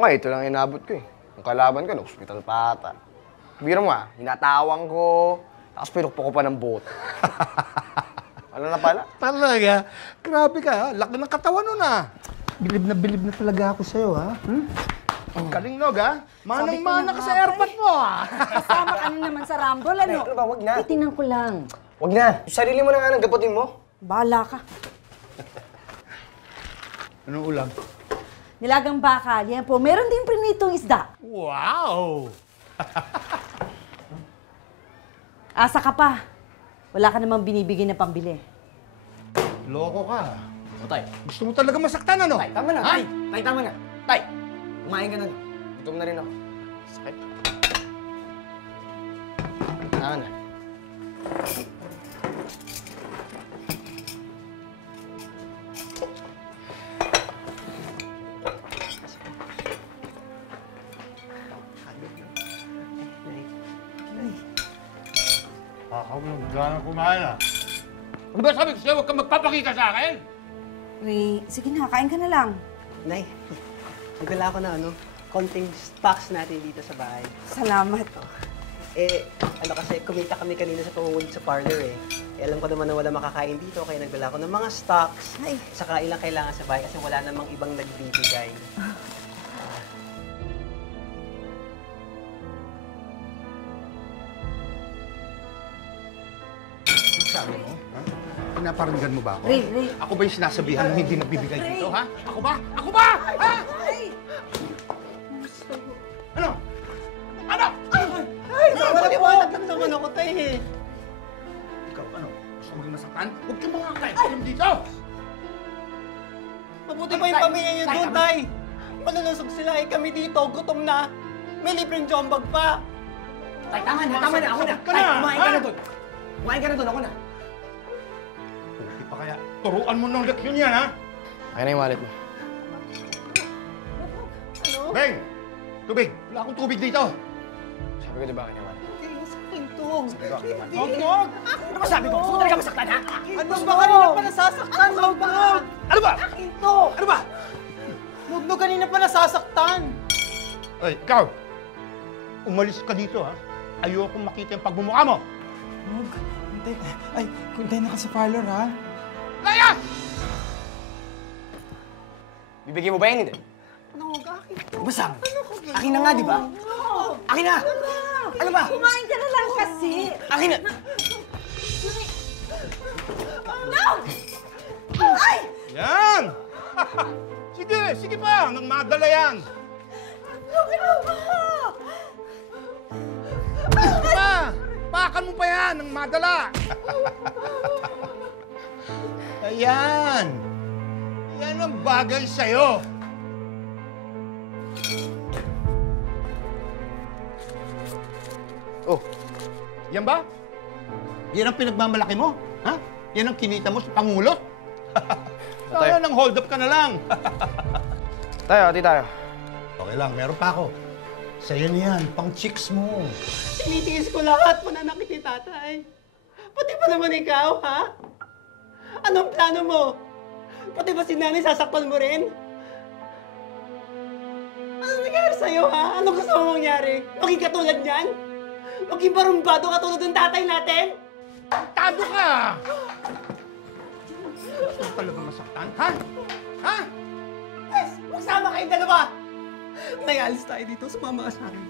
nga, ito lang inabot ko eh. Ang kalaban ko, na-hospital pa ata. Biro mo hinatawang ko, tapos pinukpok ko pa ng boat. Ano na pala? Talaga? Grabe ka, ha? Laki ng katawan nun, ha? Bilib na talaga ako sa'yo, ha? Galing, Nog, ha? Manang-mana ka sa airpot mo, ha? Kasama ka na naman sa Rumble, ano? Ano ba, wag na. Titingnan ko lang. Wag na. Sarili mo na nga ng gaputin mo. Bahala ka. Anong ulam? Nilagang bakal, yan po. Meron din prinitong isda. Wow! Asa ka pa. Wala ka namang binibigay na pambili. Loko ka. O, Tay. Gusto mo talaga masaktan, ano? Tay, tama na. Ha? Tay, Tay, tama na. Tay, kumain ka na. Gutom na rin ako. Sakit. Tama na. Ako nang gana kumain, ha? Ano ba sabi ko sa'yo, huwag kang magpapakita sa akin? Ray, sige na, kain ka na lang. Nay, nagdala ako na konting stocks natin dito sa bahay. Salamat. Kasi kumita kami kanina sa pangungulid sa parlor eh. Alam ko naman na wala makakain dito, kaya nagdala ako ng mga stocks. Ay. Saka ilang kailangan sa bahay kasi wala namang ibang nagbibigay. Sabi mo, ha? Pinaparinggan mo ba ako? Ray. Ako ba yung sinasabihan na hindi nagbibigay dito, ha? Ako ba? Ako ba? Ha? Ano? Ano? Maliwanag ka naman ako, tay eh. Ikaw, ano? Gusto mo rin masaktan? Huwag kang mga kaibigan dito! Mabuti pa yung pamilya niyo doon, tay. Malulusog sila eh. Kami dito, gutom na. May libreng jombag pa. Tay, tama na. Ako na. Ka Tay, na, kumain ka ha? na doon. Kumain ka na doon, ako na. Hindi pa kaya turuan mo ng leksyon yan, ha? Akin na yung wallet mo. Beng! Tubig! Wala akong tubig dito! Sabi ko, di ba akin yung wallet? Huwag! Ano ba sabi ko? Gusto ko talaga masaktan, ha? Ano ba kanina pa nasasaktan? Huwag! Ano ba? Ito! Ano ba? Huwag kanina pa nasasaktan! Ay, ikaw! Umalis ka dito, ha? Ayokong makita yung pagmumukha mo! Nog, hintay na ka sa parlor, ha? Layas! Bibigyan mo ba yan, hindi? Basang. Akin na nga, di ba? Akin na! Ano ba? Kumain ka na lang kasi. Akin na! No! Ay! Yan! Sige pa! Nang madala yan! Sige pa! Pakan mo pa yan nang madala! Ayan! Yan ang bagay sa'yo! Oh, yan ba? Yan ang pinagmamalaki mo? Ha? Yan ang kinita mo sa Pangulot? Sana nang hold up ka na lang. Tayo, ati tayo. Okay lang, meron pa ako. Sa'yo na yan, pang chicks mo. Tinitiis ko lahat pananakit ni tatay. Pati pa naman ikaw, ha? Anong plano mo? Pati ba si nanay sasaktan mo rin? Ano nangyari sa'yo, ha? Ano gusto mo mangyari? Maging katulad niyan? Maging barumbado katulad ng tatay natin? Tado ka! Gusto mo talaga masaktan, ha? Ha? Yes! Magsama kayong dalawa! Nayalis tayo dito, sumama ka sa akin.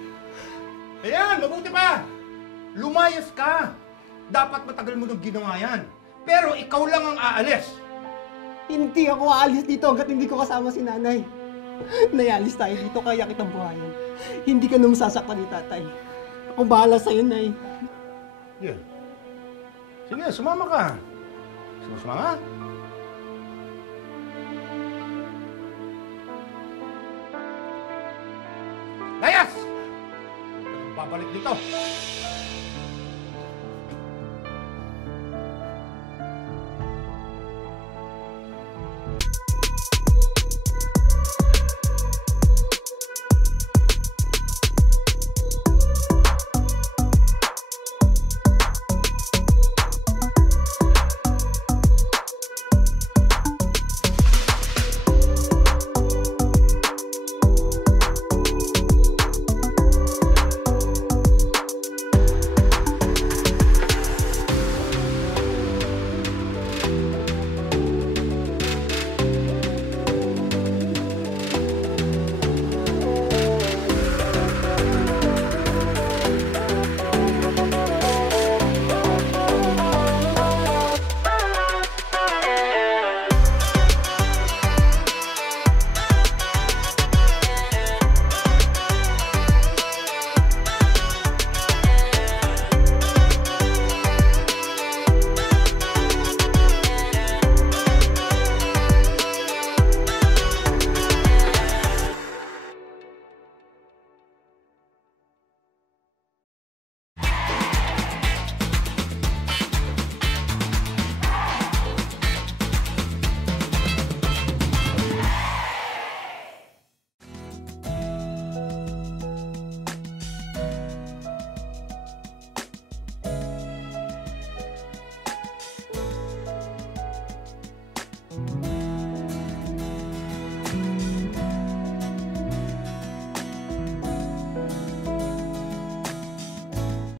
Ayan, mabuti pa! Lumayas ka! Dapat matagal mo nang ginawa yan. Pero ikaw lang ang aalis. Hindi ako aalis dito hanggat hindi ko kasama si nanay. Nayalis tayo dito kaya kitang buhayin. Hindi ka na masasaktan ni tatay. Ako bahala sa'yo, nay. Yeah. Sige, sumama ka. Gusto mo sumama? Layas! Babalik dito.